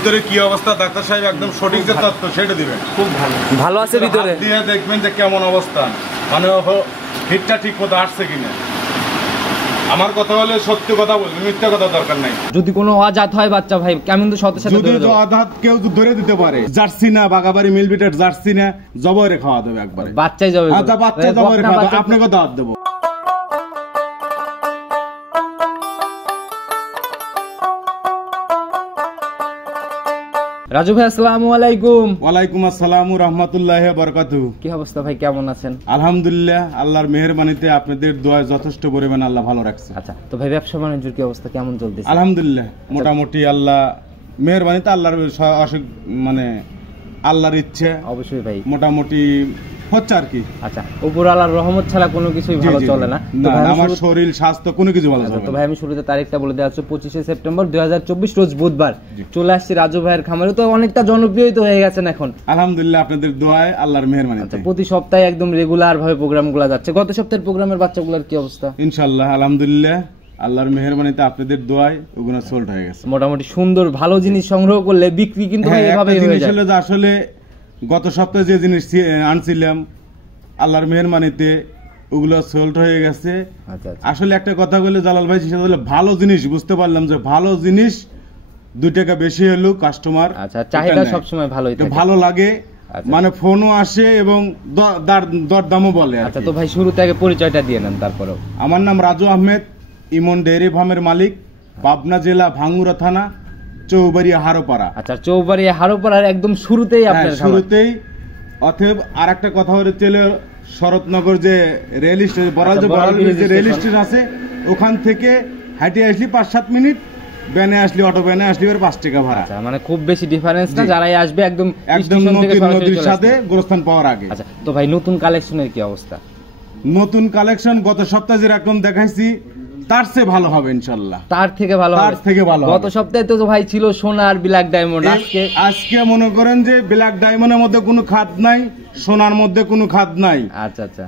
ভিতরে কি অবস্থা ডাক্তার সাহেব একদম সঠিক যে তথ্য সেটা দিবেন। খুব ভালো আছে ভিতরে দিয়ে দেখবেন যে কেমন অবস্থা, মানে হিটটা ঠিক মতো আসছে কিনা। আমার কথা হলে সত্যি কথা বলবেন, মিথ্যা কথা দরকার নাই। যদি কোনো অজাত হয় বাচ্চা ভাই কেমন তো সাথে সাথে যদি অজাত কেউ ধরে দিতে পারে, জার্সি না বাগাবাড়ি মিলবিটের জার্সি না, জবরে খাওয়া দেবে একবারে, বাচ্চাই যাবে। আচ্ছা বাচ্চা জবরে খাওয়া দেবে, আপনাকে দাওয়াত দেবো। রাজু ভাই আসসালামু আলাইকুম। ওয়ালাইকুম আসসালাম রাহমাতুল্লাহি ওয়া বারাকাতুহু। কি অবস্থা ভাই, কেমন আছেন? আলহামদুলিল্লাহ, আল্লাহর মেহেরবানিতে আপনাদের দোয়ায় যথেষ্ট পরিমাণ আল্লাহ ভালো রাখছে। আচ্ছা, তো ভাই ব্যবসা বাণিজ্যের কি অবস্থা, কেমন চলতেছে? আলহামদুলিল্লাহ মোটামুটি আল্লাহ মেহেরবানিতে, আল্লাহর মানে আল্লাহর ইচ্ছে অবশ্যই ভাই মোটামুটি হচ্ছে আর কি। আচ্ছা, উপর আল্লাহর রহমত ছাড়া কোনো কিছুই ভালো চলে না। আমার শরীর স্বাস্থ্য কোনো কিছু ভালো চলে না। তো ভাই আমি শুরুতে তারিখটা বলে দেওয়া হচ্ছে 25শে সেপ্টেম্বর 2024 রোজ বুধবার। চলে আসছি রাজু ভাইয়ের খামারে, তো অনেকটা জনপ্রিয় তো হয়ে গেছেন এখন আলহামদুলিল্লাহ, আপনাদের দোয়ায় আল্লাহর মেহেরবানিতে। প্রতি সপ্তাহে একদম রেগুলার ভাবে প্রোগ্রামগুলো যাচ্ছে। গত সপ্তাহের প্রোগ্রামের বাচ্চাগুলোর কি অবস্থা? ইনশাআল্লাহ আলহামদুলিল্লাহ আল্লাহর মেহেরবানিতে আপনাদের দোয়ায় ওগুলো সোল্ড হয়ে গেছে। মোটামুটি সুন্দর ভালো জিনিস সংগ্রহ করলে বিক্রি কিন্তু এভাবেই হয়ে যায়। আসলে গত সপ্তাহে যে জিনিস আনছিলাম আল্লাহর মেহেরবানিতে ওগুলো সোল্ড হয়ে গেছে। আসলে একটা কথা বলে জালাল ভাই, ভালো জিনিস বুঝতে পারলাম যে ভালো জিনিস 2 টাকা বেশি হলো কাস্টমার, আচ্ছা চাহিদা সবসময় ভালোই থাকে, ভালো লাগে, মানে ফোনও আসে এবং দরদামও বলে। আচ্ছা, তো ভাই শুরুতে আগে পরিচয়টা দিয়ে নেন তারপরেও। আমার নাম রাজু আহমেদ, ইমন ডেয়ারি ফার্মের মালিক, পাবনা জেলা ভাঙ্গুরা থানা, চৌবাড়িয়া হারোপাড়া। আচ্ছা, চৌবাড়িয়া হারোপাড়ার একদম শুরুতেই আপনার শুরুতেই। অতএব আর একটা কথা হচ্ছে শরৎনগর যে রেল স্টেশন, বড়াল যে রেল স্টেশন আছে, ওখান থেকে হাঁটে আসলি 5-7 মিনিট, ব্যানে আসলি অটো ব্যানে আসলি 5 টাকা ভাড়া। মানে খুব বেশি ডিফারেন্স না, যারাই আসবে একদম নদীর সাথে গোরস্থান পাওয়ার আগে। আচ্ছা, তো ভাই নতুন কালেকশনের কি অবস্থা? নতুন কালেকশন গত সপ্তাহে যেরকম দেখাইছি তার চেয়ে ভালো হবে ইনশাআল্লাহ। তার থেকে ভালো হবে। গত সপ্তাহে তো ভাই ছিল সোনার ব্ল্যাক ডায়মন্ড, আজকে মনে করেন যে ব্ল্যাক ডায়মন্ডের মধ্যে কোনো খাদ নাই, সোনার মধ্যে কোনো খাদ নাই। আচ্ছা আচ্ছা,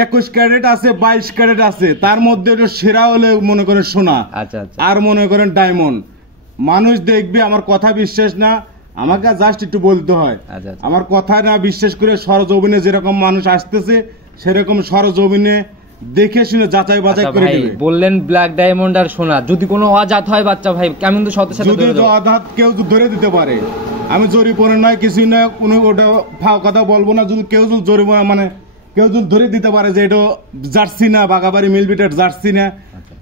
21 ক্যারেট আছে, 22 ক্যারেট আছে, তার মধ্যে সেরা হলে মনে করেন সোনা। আচ্ছা আচ্ছা, আর মনে করেন ডায়মন্ড। মানুষ দেখবে, আমার কথা বিশ্বাস না, আমাকে জাস্ট একটু বলতে হয়। আমার কথা না বিশ্বাস করে সরজমিনে যেরকম মানুষ আসতেছে সেরকম সরজমিনে দেখে শুনে যাচাই বাছাই করে দিবে। বললেন ব্ল্যাক ডায়মন্ড আর সোনা, যদি কোনো অজাত হয় বাচ্চা ভাই কেমন তো সাথে সাথে যদি অজাত কেউ ধরে দিতে পারে, আমি জরিমানা নয় কিছুই নয়, কোনো ওটা ফাও কথা বলবো না। যদি কেউ যদি জরিমানা মানে কেউ যদি ধরে দিতে পারে যে এটা জার্সি না বাগাবাড়ি মিলবিটের জার্সি না,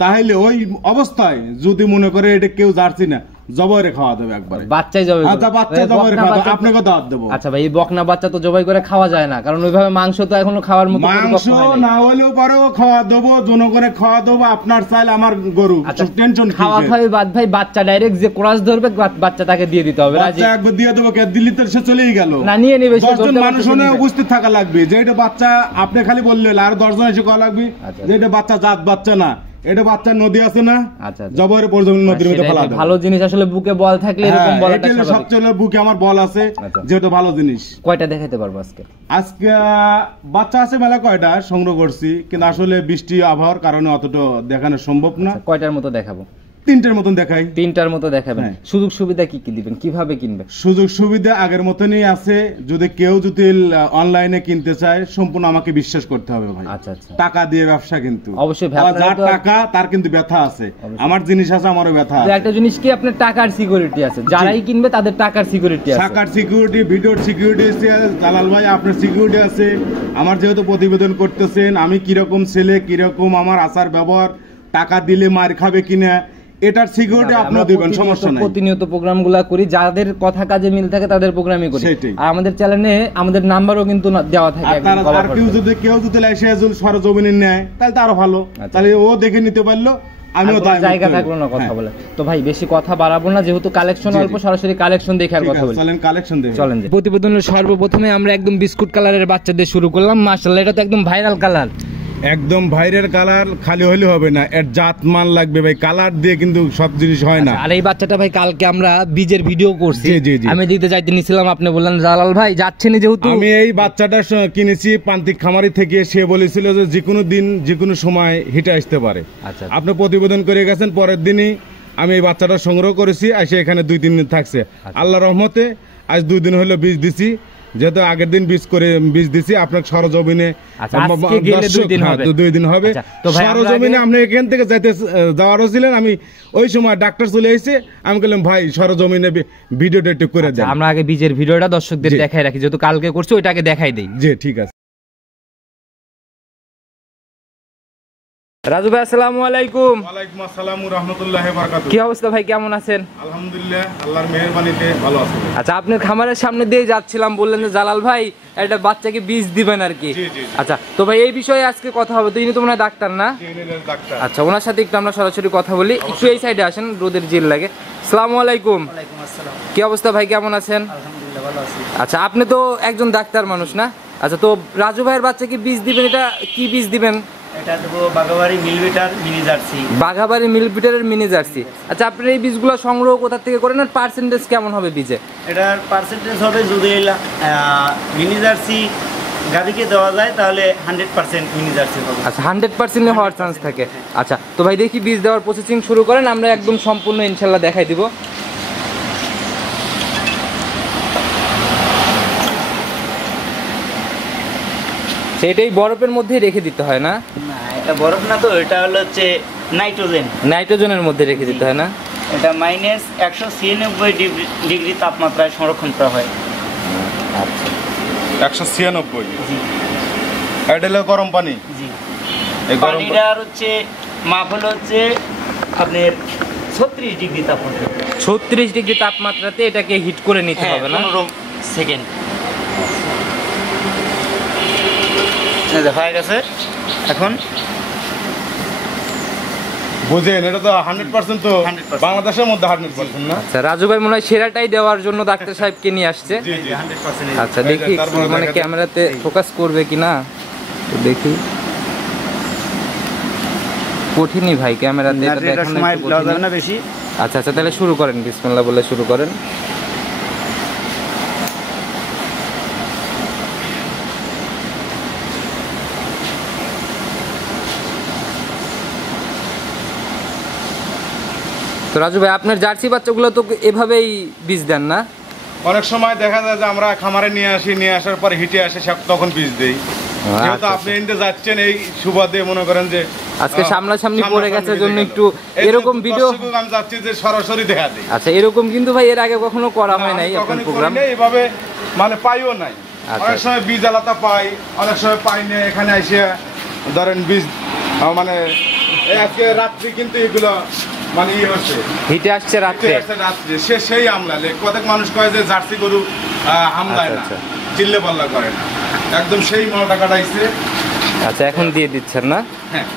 তাহলে ওই অবস্থায় যদি মনে করে এটা কেউ জার্সি না, জবাই খাওয়া দেবে একবারে, বাচ্চাই জবাই। আচ্ছা বাচ্চা জবাই খাওয়া দেবে, আপনাকে দাওয়াত দেব। আচ্ছা ভাই, এই বকনা বাচ্চা তো জবাই করে খাওয়া যায় না, কারণ ওইভাবে মাংস তো এখনো খাওয়ার মতো মাংস না হলেও পরেও খাওয়া দেবো, জনগণে খাওয়া দেবো, আপনার চাইলে আমার গরু, টেনশন খাওয়া খাওয়াই বাদ ভাই, বাচ্চা ডাইরেক্ট যে ক্রস ধরবে বাচ্চা তাকে দিয়ে দিতে হবে। বাচ্চা একবার দিয়ে দেবো, কে দিল্লি তো সে চলেই গেল, না নিয়ে নেবে। 10 জন মানুষ উপস্থিত থাকা লাগবে, যে এটা বাচ্চা আপনি খালি বললে আর 10 জন এসে কওয়া লাগবে যে এটা বাচ্চা জাত বাচ্চা না, এটা বাচ্চার নদী আছে না, জবরে পর্যন্ত নদীর মধ্যে ফেলা দেব। ভালো জিনিস আসলে বুকে বল থাকলে এরকম বলটা সবচেয়ে বুকে আমার বল আছে, যেটা ভালো জিনিস। কয়টা দেখাতে পারবো আজকে? আজকে বাচ্চা আছে মেলা, কয়টা সংগ্রহ করছি, কিন্তু আসলে বৃষ্টি আবহাওয়ার কারণে অতটা দেখানো সম্ভব না। কয়টার মতো দেখাবো? 3টার মতন দেখাই। 3টার মতো দেখাবেন। সুযোগ সুবিধা কি কি দিবেন, কিভাবে কিনবে? সুযোগ সুবিধা আগের মতনই আছে। যদি কেউ যদি অনলাইনে কিনতে চায়, সম্পূর্ণ আমাকে বিশ্বাস করতে হবে ভাই। আচ্ছা আচ্ছা, টাকা দিয়ে ব্যবসা, কিন্তু অবশ্যই যার টাকা তার কিন্তু ব্যথা আছে, আমার জিনিস আছে, আমারও ব্যথা আছে। একটা জিনিস কি, আপনার টাকার সিকিউরিটি আছে, যারাই কিনবে তাদের টাকার সিকিউরিটি আছে, টাকার সিকিউরিটি, ভিডিওর সিকিউরিটি আছে। জালাল ভাই আপনার সিকিউরিটি আছে, আমার যেহেতু প্রতিবেদন করতেছেন আমি কিরকম ছেলে, কিরকম আমার আচার ব্যবহার, টাকা দিলে মার খাবে কিনা, এটার সিকিউরিটি আপনারা দিবেন, সমস্যা নাই। প্রতিনিয়ত প্রোগ্রামগুলো করি, যাদের কথা কাজে মিল থাকে তাদের প্রোগ্রামই করি। আর আমাদের চ্যানেলে আমাদের নাম্বারও কিন্তু দেওয়া থাকে। আর কেউ যদি এসে সরজমিনে নেয় তাহলে তারও ভালো, তাহলে ও দেখে নিতে পারলো, আমিও জায়গা থাকলো না কথা বলে। তো ভাই বেশি কথা বাড়াবো না, যেহেতু কালেকশন অল্প, সরাসরি কালেকশন দেখে আর কথা বলি। চলেন কালেকশন দেখি। চলেন। প্রতিবেদনের সর্বপ্রথমে আমরা একদম বিস্কুট কালারের বাচ্চা দিয়ে শুরু করলাম। মাশাআল্লাহ, এটা তো একদম ভাইরাল কালার। একদম ভাইরাল কালার, খালি হলে হবে না, এর জাত মান লাগবে ভাই, কালার দিয়ে কিন্তু সব জিনিস হয় না। আর এই বাচ্চাটা ভাই কালকে আমরা বীজের ভিডিও করছি, আমি দিতে চাইতে নিছিলাম, আপনি বললেন জালাল ভাই যাচ্ছেন, যেহেতু আমি এই বাচ্চাটা কিনেছি প্রান্তিক খামারি থেকে, সে বলেছিল যে যেকোনো দিন যেকোনো সময় হিটে আসতে পারে। আচ্ছা, আপনি প্রতিবেদন করে গেছেন, পরের দিনই আমি এই বাচ্চাটা সংগ্রহ করেছি, এসে এখানে 2-3 দিন থাকছে। আল্লাহর রহমতে আজ 2 দিন হলো বীজ দিছি, যেহেতু আগের দিন বীজ দিছি আপনার সরজমিনে। আচ্ছা, আজকে গেলে 2 দিন হবে। 2 দিন হবে। তো ভাই সরজমিনে আপনি এখান থেকে যাওয়ারও ছিলেন, আমি ওই সময় ডাক্তার চলে এসেছে, আমি বললাম ভাই সরজমিনে ভিডিওটা একটু করে দেন। আমরা আগে বীজের ভিডিওটা দর্শকদের দেখাই রাখি, যেহেতু কালকে করছি ওইটাকে দেখাই দেই। জি ঠিক আছে। রাজু ভাই আসসালামু আলাইকুম। ওয়ালাইকুম আসসালাম ওয়া রাহমাতুল্লাহি ওয়া বারাকাতুহু। কি অবস্থা ভাই, কেমন আছেন? আলহামদুলিল্লাহ, আল্লাহর মেহেরবানিতে ভালো আছি। আচ্ছা, আপনার খামারের সামনে দিয়ে যাচ্ছিলাম, বললেন যে জালাল ভাই একটা বাচ্চাকে বীজ দিবেন আর কি। আচ্ছা, তো ভাই এই বিষয়ে আজকে কথা হবে। তো ইনি তো মনে হয় ডাক্তার না? আচ্ছা, ওনার সাথে একটু আমরা সরাসরি কথা বলি। একটু এই সাইডে আসেন, রোদের জিল লাগে। আসসালামু আলাইকুম। ওয়ালাইকুম আসসালাম। কি অবস্থা ভাই, কেমন আছেন? আলহামদুলিল্লাহ ভালো আছি। আচ্ছা, আপনি তো একজন ডাক্তার মানুষ না? আচ্ছা, তো রাজু ভাইয়ের বাচ্চাকে বীজ দিবেন, এটা কি বীজ দিবেন? এটা দেবো বাগাবাড়ি মিলবিটার মিনি জার্সি। বাঘাবাড়ি মিলবিটারের মিনি জার্সি। আচ্ছা, আপনি এই বীজগুলো সংগ্রহ কোথা থেকে করেন আর পার্সেন্টেজ কেমন হবে বীজে? এটার পার্সেন্টেজ হবে যদি মিনি জার্সি গাভীকে দেওয়া যায় তাহলে 100% মিনি জার্সি হবে। আচ্ছা, 100% হওয়ার চান্স থাকে। আচ্ছা, তো ভাই দেখি বীজ দেওয়ার প্রসেসিং শুরু করেন, আমরা একদম সম্পূর্ণ ইনশাল্লাহ দেখাই দিব। সেটাই বরফের মধ্যেই রেখে দিতে হয় না? না, এটা বরফ না, তো এটা হলো হচ্ছে নাইট্রোজেন। নাইট্রোজেনের মধ্যে রেখে দিতে হয় না? এটা -196 ডিগ্রি তাপমাত্রায় সংরক্ষণ করা হয়। আচ্ছা, 196। জি এটা হলো গরম পানি। জি। এই গরম পানিটার হচ্ছে মাপ হলো হচ্ছে আপনার 36 ডিগ্রি তাপমাত্রা। 36 ডিগ্রি তাপমাত্রাতে এটাকে হিট করে নিতে হবে না? 15 সেকেন্ড হয়ে গেছে। এখন বুঝেন, এটা তো 100% তো 100% বাংলাদেশের মধ্যে 100% না? আচ্ছা, রাজু ভাই মনে হয় সেরাটাই দেওয়ার জন্য ডাক্তার সাহেবকে নিয়ে আসছে। জি জি। 100%। আচ্ছা, দেখি তারপরে মানে দেখা- ক্যামেরাতে ফোকাস করবে কিনা তো দেখি। কঠিনই ভাই, ক্যামেরাতে এটা এটা দেখানো সময় একটু দেওয়া কঠিনই। যাবে না বেশি। আচ্ছা আচ্ছা, তাহলে শুরু করেন, বিসমিল্লাহ বলে শুরু করেন। তো রাজু ভাই, আপনার জার্সি বাচ্চাগুলো তো এভাবেই বীজ দেন না? অনেক সময় দেখা যায় যে আমরা খামারে নিয়ে আসি, নিয়ে আসার পর হিটে আসে, তখন বীজ দেই। যেহেতু আপনি ইন্ডে যাচ্ছেন এই সুবাদে, মনে করেন যে আজকে সামনাসামনি পড়ে গেছে জন্য দেখা একটু গেল। এরকম ভিডিও। দর্শককে আমি যাচ্ছি যে সরাসরি দেখা দিই। আচ্ছা, এরকম কিন্তু ভাই এর আগে কখনো করা হয় নাই আপনার কখনই প্রোগ্রাম? করি নাই, এভাবে মানে পাইও নাই। আচ্ছা। অনেক সময় বীজ আলাদা পাই, অনেক সময় পাই না। এখানে এসে ধরেন বীজ মানে এই আজকে রাত্রি কিন্তু এগুলো মানে ইয়ে হচ্ছে, হিটে আসছে রাত্রে। রাত্রে সেই আমলালে কতক মানুষ কয় যে জার্সি গরু হামলায় না, আচ্ছা, চিল্লে পাল্লা করে না, একদম সেই মালটা কাটাইছে। আচ্ছা, এখন দিয়ে দিচ্ছেন না? হ্যাঁ।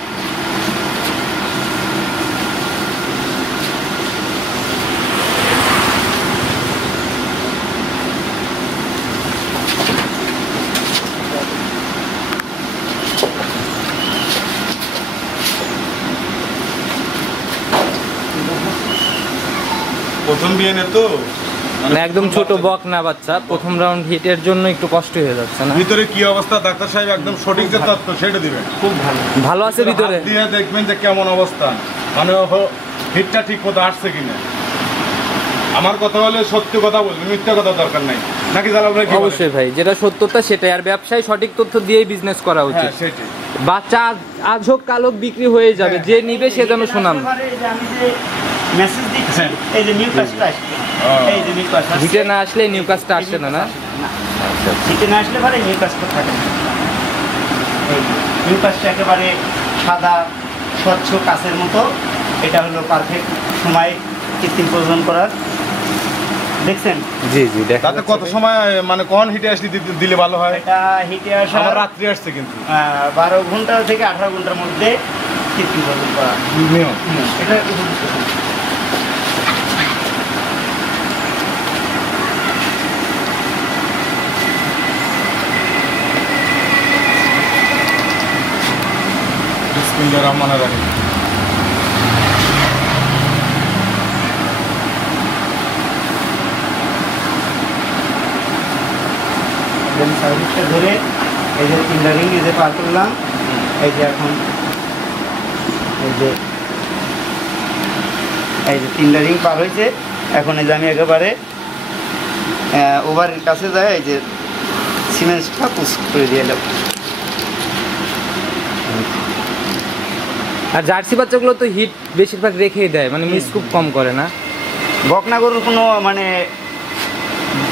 প্রথম বিয়ে তো মানে একদম ছোট বক না বাচ্চা, প্রথম রাউন্ড হিটের জন্য একটু কষ্ট হয়ে যাচ্ছে না? ভিতরে কি অবস্থা ডাক্তার সাহেব একদম সঠিক যে তথ্য সেটা দিবেন। খুব ভালো। ভালো আছে ভিতরে? দিয়ে দেখবেন যে কেমন অবস্থা, মানে হিটটা ঠিক মতো আসছে কিনা। আমার কথা হলে সত্যি কথা বলবেন, মিথ্যা কথা দরকার নাই, নাকি জালাল ভাই? অবশ্যই ভাই, যেটা সত্যতা সেটাই। আর ব্যবসায় সঠিক তথ্য দিয়েই বিজনেস করা উচিত। হ্যাঁ সেটাই। বাচ্চা আজ হোক কাল হোক বিক্রি হয়ে যাবে, যে নিবে সে যেন সুনাম। এই যে আমি যে মেসেজ দিচ্ছি, এই যে নিউ কাজটা আসছে, এই যে নিউ কাজ হিটে না আসলে নিউ কাজটা আসছে না? না, হিটে না আসলে পরে নিউ কাজটা থাকে না। নিউ কাজটা একেবারে সাদা স্বচ্ছ কাচের মতো। এটা হলো পারফেক্ট সময় কৃত্রিম প্রজনন করার। দেখছেন? জি জি, দেখা তাতে কত সময় মানে কোন হিটে আসলে দিলে ভালো হয়? এটা হিটে আসা আমার রাত্রি আসছে কিন্তু 12 ঘন্টা থেকে 18 ঘন্টার মধ্যে কৃত্রিম প্রজনন করা নিয়ম। এটা বিসমিল্লাহির রহমানির রহিম। সার্ভিসটা ধরে এই যে ফিঙ্গারিং এই যে পার করলাম, এই যে এখন এই যে এই যে 3টা রিং পার হয়েছে। এখন এই যে আমি একেবারে ওভারের কাছে যাই, এই যে সিমেন্টটা পুশ করে দিয়ে এলাম। আর জার্সি বাচ্চাগুলো তো হিট বেশিরভাগ রেখেই দেয়, মানে মিস খুব কম করে না। বকনা গরুর কোনো মানে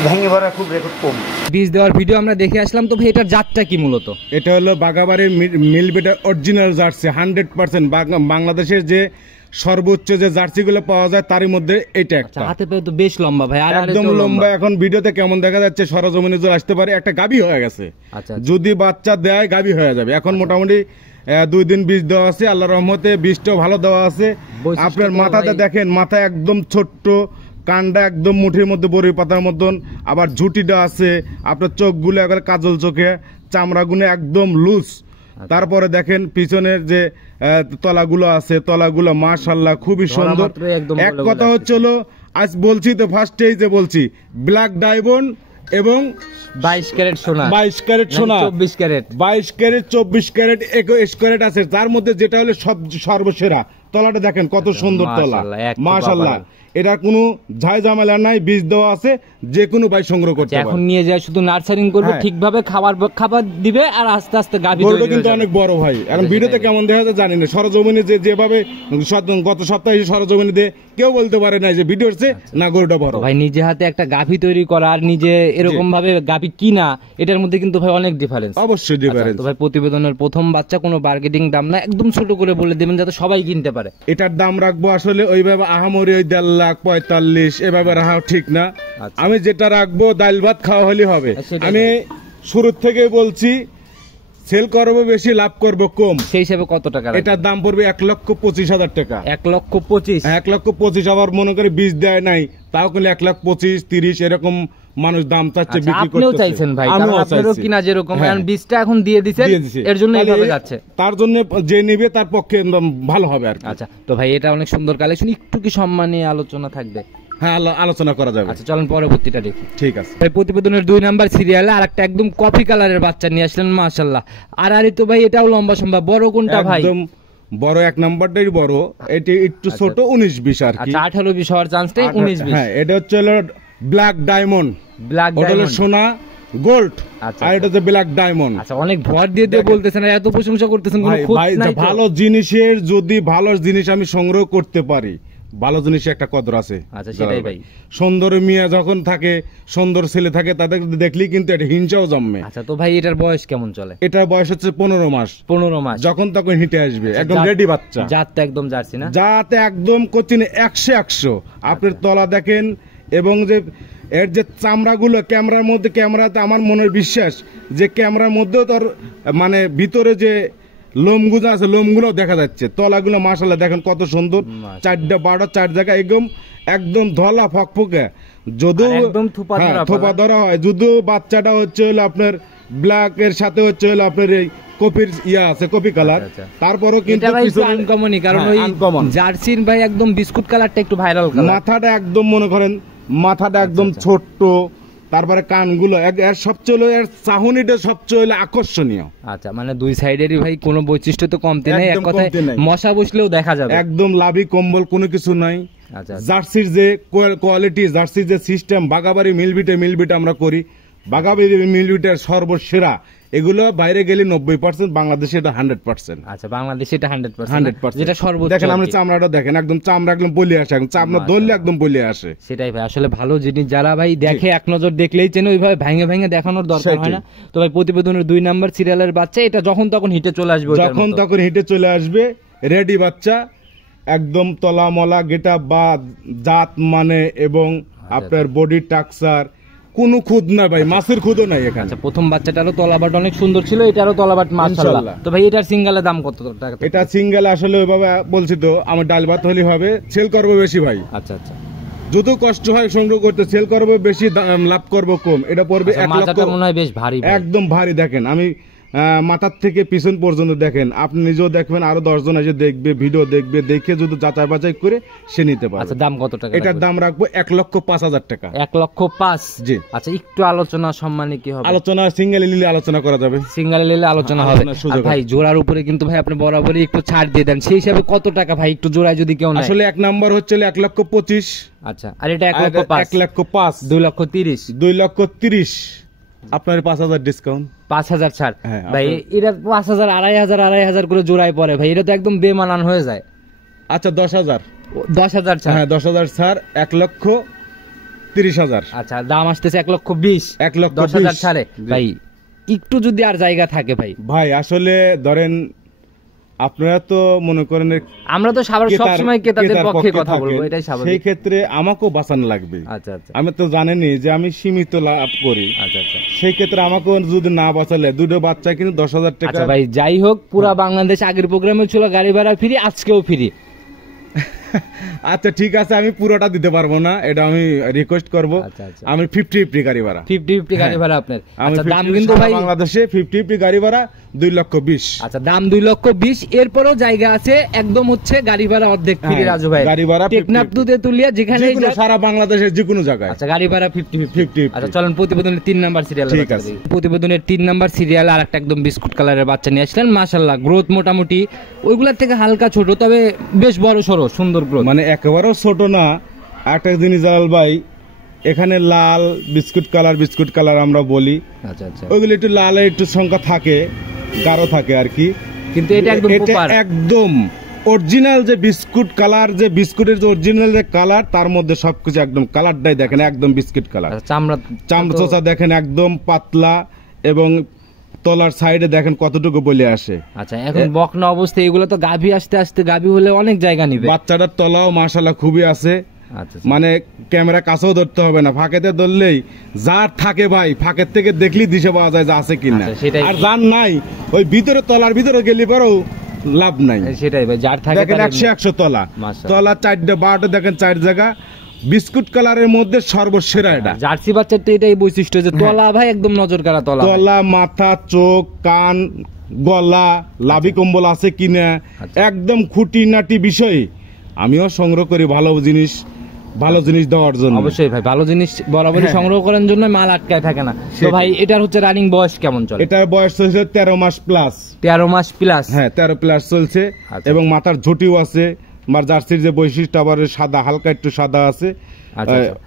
ভেঙে পড়া খুব রেকর্ড কম। বীজ দেওয়ার ভিডিও আমরা দেখে আসলাম। তো ভাই এটার জাতটা কি মূলত? এটা হলো বাগাবাড়ির মিল বিটের অরিজিনাল জার্সি 100%। বাংলাদেশের যে সর্বোচ্চ যে জার্সিগুলো পাওয়া যায় তারই মধ্যে এটা একটা। হাতে পায়ে তো বেশ লম্বা ভাই, আর একদম লম্বা। এখন ভিডিওতে কেমন দেখা যাচ্ছে সরজমিনে জোর আসতে পারে, একটা গাভী হয়ে গেছে। আচ্ছা, যদি বাচ্চা দেয় গাভী হয়ে যাবে। এখন মোটামুটি 2 দিন বীজ দেওয়া আছে, আল্লাহর রহমতে বীজটাও ভালো দেওয়া আছে। আপনার মাথাটা দেখেন, মাথা একদম ছোট্ট, কানটা একদম মুঠির মধ্যে বড়ি পাতার মতন, আবার ঝুটিটা আছে। আপনার চোখগুলো একবার কাজল চোখে, চামড়াগুলো একদম লুজ। তারপরে দেখেন পিছনের যে তলাগুলো আছে, তলাগুলো মাশাআল্লাহ খুবই সুন্দর। এক কথা হচ্ছে হলো, আজ বলছি তো ফার্স্টেই যে বলছি ব্ল্যাক ডায়মন্ড এবং 22 ক্যারেট সোনা, 22 ক্যারেট সোনা, 24 ক্যারেট, 22 ক্যারেট, 24 ক্যারেট, 21 ক্যারেট আছে। তার মধ্যে যেটা হলো সর্বসেরা। তলাটা দেখেন কত সুন্দর তলা, মাশাআল্লাহ। এটা কোনো ঝাই ঝামেলা নাই, বীজ দেওয়া আছে, যে কোনো ভাই সংগ্রহ করতে পারে। এখন নিয়ে যায় শুধু নার্সারিং করবে, ঠিকভাবে খাবার দিবে, আর আস্তে আস্তে গাভী গরুটা কিন্তু অনেক বড় ভাই। এখন ভিডিওতে কেমন দেখা যায় জানি না, সরজমিনে যেভাবে গত সপ্তাহে সরজমিনে দিয়ে কেউ বলতে পারে না যে ভিডিও হচ্ছে না গরুটা বড়। ভাই নিজে হাতে একটা গাভী তৈরি করা আর নিজে এরকম ভাবে গাভী কিনা, এটার মধ্যে কিন্তু ভাই অনেক ডিফারেন্স। অবশ্যই ডিফারেন্স। তো ভাই প্রতিবেদনের প্রথম বাচ্চা কোনো বার্গেটিং দাম না, একদম ছোট করে বলে দিবেন যাতে সবাই কিনতে পারে। এটার দাম রাখবো আসলে ওইভাবে আহামরি ওই 1.5 লাখ 45 এভাবে রাখা ঠিক না। আমি যেটা রাখবো ডাল ভাত খাওয়া হলে হবে। আমি শুরুর থেকে বলছি সেল করবো বেশি, লাভ করবো কম। সেই হিসাবে কত টাকা? এটার দাম পড়বে 1,25,000 টাকা। 1,25,000? 1,25,000। আবার মনে করে বীজ দেয় নাই, তাও কিন্তু 1,25,000 30 এরকম মানুষ দাম চাচ্ছে, বিক্রি করতে। আপনিও চাইছেন ভাই, আপনারও কিনা যেরকম, কারণ বীজটা এখন দিয়ে দিয়েছেন, এর জন্য এইভাবে যাচ্ছে। তার জন্য যে নেবে তার পক্ষে ভালো হবে আর কি। আচ্ছা, তো ভাই এটা অনেক সুন্দর কালেকশন, একটু কি সম্মানে আলোচনা থাকবে? হ্যাঁ, আলোচনা করা যাবে। আচ্ছা চলেন পরবর্তীটা দেখি। ঠিক আছে ভাই, প্রতিবেদনের 2 নাম্বার সিরিয়ালে আরেকটা একদম কফি কালারের বাচ্চা নিয়ে আসলেন, মাশাআল্লাহ। আর তো ভাই এটাও লম্বা সম্ভব। বড় কোনটা ভাই? একদম বড়, 1 নাম্বারটাই বড়, এটা একটু ছোট 19-20 আর কি। আচ্ছা, 18-20 হওয়ার চান্স নেই, 19-20। হ্যাঁ, এটা হচ্ছে ব্ল্যাক ডায়মন্ড। ব্ল্যাক ডায়মন্ড সোনা গোল্ড, আর এটা হচ্ছে ব্ল্যাক ডায়মন্ড। আচ্ছা, অনেক ভর দিয়ে বলতেছেন, এত প্রশংসা করতেছেন, কোনো খোঁজ নাই তো? ভালো জিনিসের, যদি ভালো জিনিস আমি সংগ্রহ করতে পারি, ভালো জিনিসের একটা কদর আছে। আচ্ছা, সেটাই ভাই। সুন্দর মিয়া যখন থাকে, সুন্দর ছেলে থাকে, তাদের দেখলেই কিন্তু এটা হিংসাও জন্মে। আচ্ছা, তো ভাই এটার বয়স কেমন চলে? এটার বয়স হচ্ছে 15 মাস। 15 মাস যখন তখন হিটে আসবে, একদম রেডি বাচ্চা। জাতটা একদম জার্সি না? জাতে একদম কোচিন 100-100। আপনার তলা দেখেন, এবং যে এর যে চামড়াগুলো ক্যামেরার মধ্যে, ক্যামেরাতে আমার মনের বিশ্বাস যে ক্যামেরার মধ্যেও তোর মানে ভিতরে যে লোমগুলো আছে, লোমগুলো দেখা যাচ্ছে। তলাগুলো মাশাআল্লাহ দেখেন কত সুন্দর, 4টা 12 4 জায়গা একদম ধলা ফকফকে। যদিও একদম থোপা ধরা হয়, যদিও বাচ্চাটা হচ্ছে হলো আপনার ব্ল্যাক এর সাথে হচ্ছে হলো আপনার এই কপির আছে, কপি কালার। তারপরও কিন্তু আনকমনই, কারণ ওই জার্সির ভাই একদম বিস্কুট কালারটা একটু ভাইরাল কালার। মাথাটা একদম মনে করেন, মাথাটা একদম ছোট্ট, তারপরে কানগুলো এর সবচেয়ে এর চাহনিটা সবচেয়ে আকর্ষণীয়। আচ্ছা, মানে 2 সাইডেরই ভাই কোনো বৈশিষ্ট্য তো কমতি নাই, এক কথায় মশা বসলেও দেখা যাবে। একদম লাভি কম্বল কোনো কিছু নাই। আচ্ছা, জার্সির যে কোয়ালিটি, জার্সির যে সিস্টেম, বাগাবাড়ি মিলবিটে আমরা করি, বাগাবাড়ি মিলবিটের সর্বসেরা। এগুলো বাইরে গেলে 90%, বাংলাদেশে এটা 100%। আচ্ছা, বাংলাদেশে এটা 100%, যেটা সর্বোচ্চ। দেখেন আপনি চামড়াটা দেখেন, একদম চামড়া একদম বলে আসে, চামড়া ধরলে একদম বলে আসে। সেটাই ভাই, আসলে ভালো জিনিস যারা ভাই দেখে, এক নজর দেখলেই চেনে, ওইভাবে ভেঙে দেখানোর দরকার হয় না। তো ভাই প্রতিবেদনের 2 নাম্বার সিরিয়ালের বাচ্চা, এটা যখন তখন হিটে চলে আসবে, যখন তখন হিটে চলে আসবে, রেডি বাচ্চা, একদম তলা মলা গেটা বা জাত মানে, এবং আপনার বডি টাকচার কোনো খুদ না ভাই, মাছের খুদও নাই এখানে। আচ্ছা, প্রথম বাচ্চাটারও তলাবাট অনেক সুন্দর ছিল, এটারও তলাবাট মাশাআল্লাহ। তো ভাই এটার সিঙ্গেলের দাম কত টাকা? এটা সিঙ্গেল আসলে ওইভাবে বলছি তো, আমার ডাল ভাত হলে হবে, সেল করবো বেশি ভাই। আচ্ছা আচ্ছা, যত কষ্ট হয় সংগ্রহ করতে, সেল করবো বেশি, লাভ করবো কম। এটা পড়বে 1 লক্ষ। মনে হয় বেশ ভারী, একদম ভারী। দেখেন আমি মাথার থেকে পিছন পর্যন্ত দেখেন, আপনি নিজেও দেখবেন, আরো 10 জন এসে দেখবে, ভিডিও দেখবে, দেখে যদি যাচাই বাছাই করে সে নিতে পারবে। আচ্ছা, দাম কত টাকা? এটার দাম রাখবো 1,05,000 টাকা। 1,05,000? জি। আচ্ছা, একটু আলোচনা সম্মানে কি হবে? আলোচনা সিঙ্গেল নিলে আলোচনা করা যাবে, সিঙ্গেল নিলে আলোচনা হবে। আর ভাই জোড়ার উপরে কিন্তু ভাই আপনি বরাবরই একটু ছাড় দিয়ে দেন, সেই হিসাবে কত টাকা ভাই একটু জোড়ায় যদি কেউ নেয়? আসলে 1 নাম্বার হচ্ছে 1,25,000। আচ্ছা, আর এটা 1,05,000? 1,05,000। 2,30,000? 2,30,000 আপনার 5,000 ডিসকাউন্ট। 5,000 ছাড়? হ্যাঁ, ভাই এটা 5,000 2,500 করে জোড়ায় পড়ে ভাই, এটা তো একদম বেমানান হয়ে যায়। আচ্ছা 10,000। 10,000 ছাড়? হ্যাঁ 10,000 ছাড়, 1,30,000। আচ্ছা, দাম আসতেছে 1,20,000। 10,000 ছাড়ে ভাই একটু যদি আর জায়গা থাকে ভাই। ভাই আসলে ধরেন আপনারা তো মনে করেন আমরা তো সবসময় ক্রেতাদের পক্ষে কথা বলবো, এটাই স্বাভাবিক। সেই ক্ষেত্রে আমাকেও বাঁচানো লাগবে। আচ্ছা আচ্ছা, আমি তো জানেনই যে আমি সীমিত লাভ করি। আচ্ছা আচ্ছা, সেই ক্ষেত্রে আমাকেও যদি না বাঁচালে দুটো বাচ্চা কিন্তু 10,000 টাকা। আচ্ছা ভাই যাই হোক, পুরা বাংলাদেশ আগের প্রোগ্রামে ছিল গাড়ি ভাড়া ফ্রি, আজকেও ফ্রি। আচ্ছা ঠিক আছে, আমি পুরোটা দিতে পারবো না, এটা আমি রিকোয়েস্ট করবো। আমি 50-50 গাড়ি ভাড়া। 50-50 গাড়ি ভাড়া আপনার? আচ্ছা, দাম কিন্তু ভাই বাংলাদেশে 50-50 গাড়ি ভাড়া 2,20,000। আচ্ছা, দাম 2,20,000। এরপরও জায়গা আছে, একদম হচ্ছে গাড়ি ভাড়া অর্ধেক ফ্রি রাজু ভাই। গাড়ি ভাড়া টেকনাফ টু তেতুলিয়া যেখানে সারা বাংলাদেশের যে কোনো জায়গায়। আচ্ছা, গাড়ি ভাড়া 50-50। আচ্ছা চলেন প্রতিবেদনের 3 নাম্বার সিরিয়াল। ঠিক আছে, প্রতিবেদনের 3 নাম্বার সিরিয়ালে আরেকটা একদম বিস্কুট কালারের বাচ্চা নিয়ে আসলেন। মাশাআল্লাহ, গ্রোথ মোটামুটি ওইগুলার থেকে হালকা ছোট, তবে বেশ বড় সরো, সুন্দর গ্রোথ। মানে একেবারেও ছোট না। একটা জিনিস জালাল ভাই, এখানে লাল বিস্কুট কালার আমরা বলি। আচ্ছা আচ্ছা, ওইগুলো একটু লালের একটু সংখ্যা থাকে, গাঢ় থাকে আর কি, কিন্তু এটা একদম অরিজিনাল যে বিস্কুট কালার, যে বিস্কুটের যে অরিজিনাল যে কালার, তার মধ্যে সবকিছু একদম কালারটাই দেখেন একদম বিস্কুট কালার। চামড়া চোচা দেখেন একদম পাতলা, এবং তলার সাইডে দেখেন কতটুকু বলে আসে। আচ্ছা, এখন বকনা অবস্থা, এগুলো তো গাভী আসতে আসতে গাভী হলে অনেক জায়গা নিবে। বাচ্চাটার তলাও মাশাআল্লাহ খুবই আছে। আচ্ছা, মানে ক্যামেরা কাছেও ধরতে হবে না, ফাঁকেতে ধরলেই যার থাকে ভাই, ফাঁকের থেকে দেখলেই দিশে পাওয়া যায় যে আছে কিনা। আর যার নাই, ওই ভিতরে তলার ভিতরে গেলে পরেও লাভ নাই। সেটাই ভাই, যার থাকে দেখেন 100 তলা, 4টা 12টা দেখেন 4 জায়গা বিস্কুট কালারের মধ্যে সর্বসেরা এটা। জার্সি বাচ্চার তো এটাই বৈশিষ্ট্য যে তলা ভাই একদম নজর কাড়া তলা। তলা, মাথা, চোখ, কান, গলা, লাভি কম্বল আছে কিনা, একদম খুঁটিনাটি বিষয়। আমিও সংগ্রহ করি ভালো জিনিস দেওয়ার জন্য। অবশ্যই ভাই, ভালো জিনিস বরাবরই সংগ্রহ করার জন্য মাল আটকায় থাকে না। তো ভাই এটার হচ্ছে রানিং বয়স কেমন চলে? এটার বয়স হচ্ছে 13 মাস প্লাস। 13 মাস প্লাস? হ্যাঁ 13 প্লাস চলছে। এবং মাথার ঝুঁটিও আছে। আমার জার্সির যে বৈশিষ্ট্য, আবার সাদা, হালকা একটু সাদা আছে,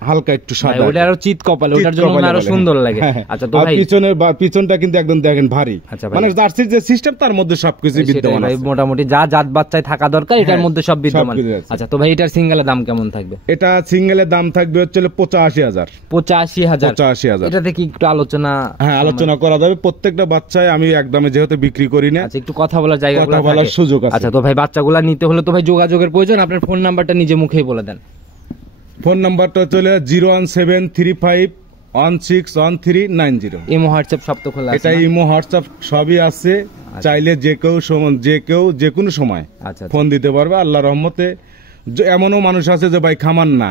হালকা একটু সাদা, ওটা আরো চিত কপালে, ওটার জন্য আরো সুন্দর লাগে। আচ্ছা, তো ভাই পিছনটা কিন্তু একদম দেখেন ভারী। মানে জার্সির যে সিস্টেম, তার মধ্যে সবকিছু বিদ্যমান আছে। মোটামুটি যা জাত বাচ্চায় থাকা দরকার এটার মধ্যে সব বিদ্যমান। আচ্ছা, তো ভাই এটার সিঙ্গেলের দাম কেমন থাকবে? এটা সিঙ্গেলের দাম থাকবে হচ্ছে 85,000। 85,000? এটাতে কি একটু আলোচনা? হ্যাঁ, আলোচনা করা যাবে। প্রত্যেকটা বাচ্চায় আমি একদমে যেহেতু বিক্রি করি না, আচ্ছা একটু কথা বলার জায়গা, কথা বলার সুযোগ আছে। আচ্ছা, তো ভাই বাচ্চাগুলা নিতে হলে তো ভাই যোগাযোগের প্রয়োজন। আপনার ফোন নাম্বারটা নিজে মুখেই বলে দেন। ফোন নাম্বারটা চলে 01735161390। ইমো হোয়াটসঅ্যাপ সব তো খোলা আছে? এটা ইমো হোয়াটসঅ্যাপ সবই আছে। চাইলে যে কেউ যে কোনো সময় ফোন দিতে পারবে। আল্লাহর রহমতে এমনও মানুষ আছে যে ভাই খামান না,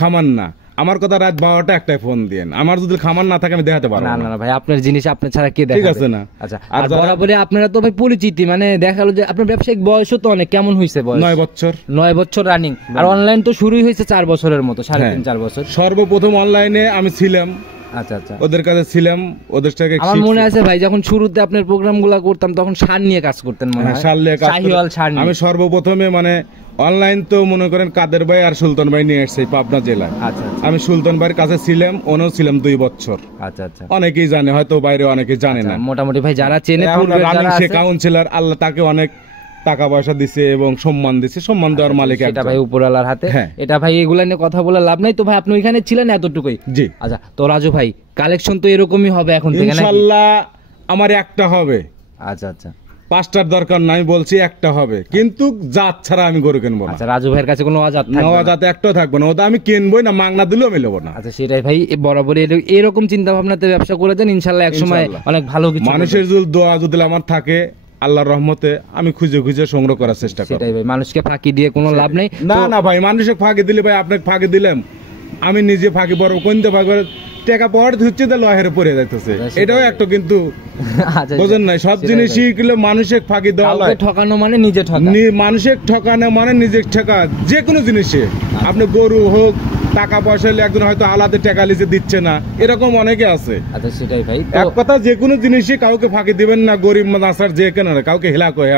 খামান না, আমার কথা রাত 12টা একটাই ফোন দিয়েন, আমার যদি খামার না থাকে আমি দেখাতে পারবো না। না ভাই, আপনার জিনিস আপনার ছাড়া কে দেখাবে? ঠিক আছে না? আচ্ছা, আর বরাবরই আপনারা তো ভাই পরিচিতি, মানে দেখালো যে আপনার ব্যবসায়িক বয়সও তো অনেক। কেমন হইছে বয়স? 9 বছর। 9 বছর রানিং। আর অনলাইন তো শুরুই হয়েছে 4 বছরের মতো, 3.5-4 বছর। সর্বপ্রথম অনলাইনে আমি ছিলাম। আচ্ছা আচ্ছা, ওদের কাছে ছিলাম, ওদের থেকে আমার মনে আছে ভাই, যখন শুরুতে আপনার প্রোগ্রামগুলো করতাম তখন সার নিয়ে কাজ করতেন মনে হয়। সার নিয়ে কাজ করতাম আমি সর্বপ্রথমে। মানে অনলাইন তো মনে করেন কাদের ভাই আর সুলতান ভাই নিয়ে এসেছে পাবনা জেলায়। আচ্ছা, আমি সুলতান ভাইয়ের কাছে ছিলাম, ওনেও ছিলাম 2 বছর। আচ্ছা আচ্ছা, অনেকেই জানে, হয়তো বাইরে অনেকেই জানে না। মোটামুটি ভাই যারা চেনে, সে কাউন্সিলর, আল্লাহ তাকে অনেক টাকা পয়সা দিছে এবং সম্মান দিছে, সম্মান দেওয়ার মালিক এটা ভাই উপরওয়ালার হাতে। এটা ভাই এগুলা নিয়ে কথা বলে লাভ নাই। তো ভাই আপনি ওইখানে ছিলেন এতটুকুই? জি। আচ্ছা, তো রাজু ভাই কালেকশন তো এরকমই হবে এখন থেকে, ইনশাআল্লাহ আমার একটা হবে। আচ্ছা আচ্ছা, 5টার দরকার নাই বলছি, একটা হবে, কিন্তু জাত ছাড়া আমি গরু কিনবো না। আচ্ছা, রাজু ভাইয়ের কাছে কোনো অজাত থাকবে না? অজাত একটাও থাকবে না, ওটা আমি কিনবই না, মাংনা দিলেও আমি নেবো না। আচ্ছা, সেটাই ভাই, বরাবরই এরকম চিন্তা ভাবনাতে ব্যবসা করে দেন, ইনশাআল্লাহ একসময় অনেক ভালো কিছু। মানুষের যদি দোয়া যদি আমার থাকে, আল্লাহর রহমতে আমি খুঁজে খুঁজে সংগ্রহ করার চেষ্টা করি। সেটাই ভাই, মানুষকে ফাঁকি দিয়ে কোনো লাভ নেই। না না ভাই, মানুষকে ফাঁকি দিলে ভাই, আপনাকে ফাঁকি দিলাম, আমি নিজে ফাঁকি বড় কোনতে ফাঁকি টাকা পাওয়ার হচ্ছে যে লহের পড়ে যাইতেছে, সেটাই। এটাও একটা কিন্তু আচ্ছা, বোঝেন নাই, সব সেটাই জিনিসই গুলো মানুষের ফাঁকি দেওয়া কাউকে হয়। ঠকানো মানে নিজে ঠকা। মানুষের ঠকানো মানে নিজের ঠকা, যে কোনো জিনিসে আপনি গরু হোক, টাকা পয়সা হলে একজন হয়তো আলাদা টাকা লিখে দিচ্ছে না, এরকম অনেকে আছে। আচ্ছা সেটাই ভাই। এক কথা যে কোনো জিনিসই কাউকে ফাঁকি দিবেন না, গরিব নাসার যে কেন কাউকে হেলা করে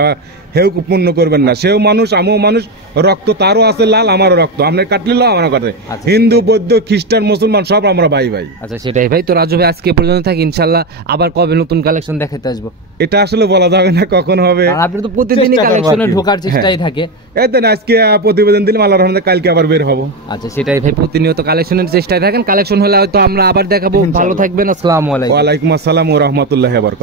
হেউ পূর্ণ করবেন না। সেও মানুষ, আমিও মানুষ, রক্ত তারও আছে লাল, আমারও রক্ত, আপনার কাটলিলেও আমার কাটে। আচ্ছা। হিন্দু বৌদ্ধ খ্রিস্টান মুসলমান সব আমরা ভাই ভাই। আচ্ছা সেটাই ভাই। তো রাজু ভাই আজকে এ পর্যন্ত থাকি, ইনশাল্লাহ আবার কবে নতুন কালেকশন দেখাতে আসবো? এটা আসলে বলা যাবে না কখন হবে। আর আপনি তো প্রতিদিনই চেষ্টা করবো কালেকশনে আর কি। ঢোকার চেষ্টাই থাকে। এই দেন আজকে প্রতিবেদন দিলাম, আল্লাহর রহমতে কালকে আবার বের হবো। আচ্ছা সেটাই ভাই, প্রতিনিয়ত কালেকশনের চেষ্টায় থাকেন। কালেকশন হলে হয়তো আমরা আবার দেখাবো। ভালো থাকবেন, আসসালামু আলাইকুম। ওয়ালাইকুম আসসালাম ওয়া রাহমাতুল্লাহি ওয়া বারাকাতুহু।